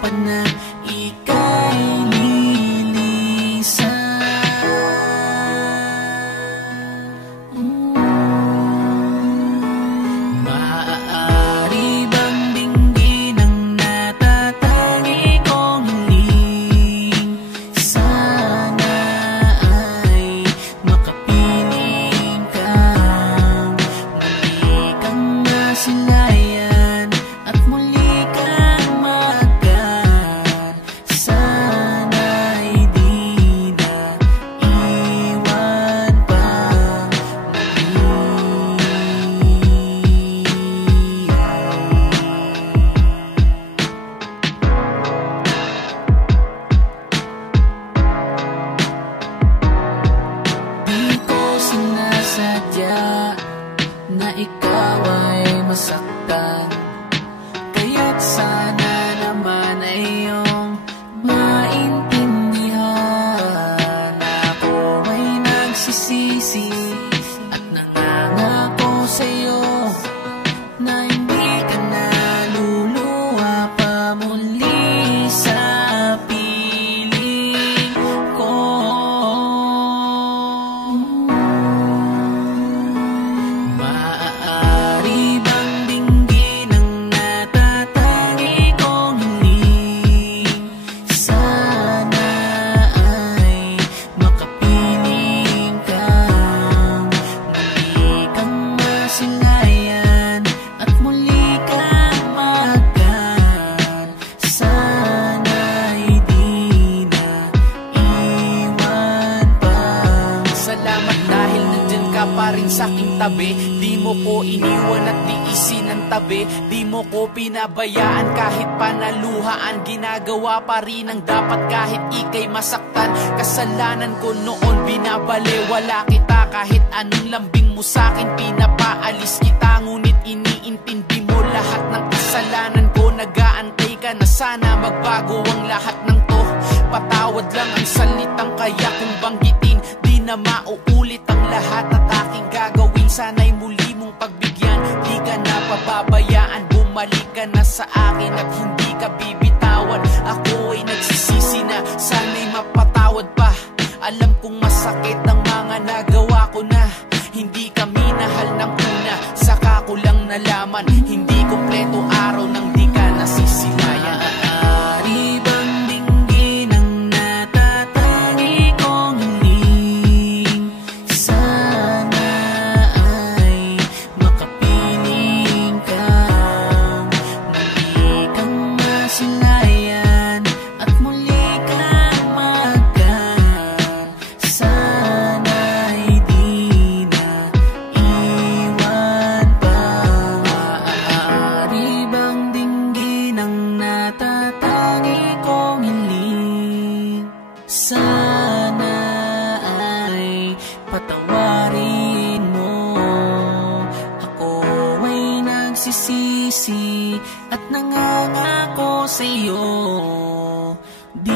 pag na ika'y lilisan. Maaari bang dinggin ang natatangi kong hiling? Sana ay makapiling kang muli kang masilayan at muli kang magaan. Sana'y di na iwan pa muli. Di ko sinasadya na ikaw ay masaktan, kaya't sana naman ay iyong maintindihan. Ako ay nagsisisi at nangangako sa'yo na hindi ka na luluha pa muli sa piling ko. Maaari bang dinggin ang natatangi kong hiling? Sana ay makapiling kang muli kang masilayan at muli kang magaan. Sana'y di na iwan pa. Salamat dahil nandyan ka pa rin sa'king tabi. Di mo ko iniwan at tiisin ang tabi. Di mo ko pinabayaan kahit panaluhaan. Ginagawa pa rin ang dapat kahit ika'y masaktan. Kasalanan ko noon binabaliwala kita. Kahit anong lambing mo sa'kin pinapaalis kita. Ngunit iniintindi mo lahat ng kasalanan ko. Nag-aantay ka na sana magbago ang lahat ng to. Patawad lang ang salitang kaya kong banggitin. Di na mauulit ang lahat at aking gagawin. Sana'y muli mong pagbigyan, di ka na pababayaan. Bumalik ka na sa akin at hindi ka bibitawan. Ako ay nagsisisi na sana'y mapatawad pa. Alam kong masakit ang mga nagawa ko na. Hindi ka minahal ng una, saka ko lang nalaman. Hindi kompleto araw nang di ka nasisilayan. Maaari bang dinggin ang natatangi kong hiling? Sana ay makapiling kang muli kang masilayan at muli kang magaan. Sana'y di na iwan pa. Maaari bang dinggin ang natatangi kong hiling? Sana ay patawarin mo. Ako ay nagsisisi at nangangako sa'yo. Di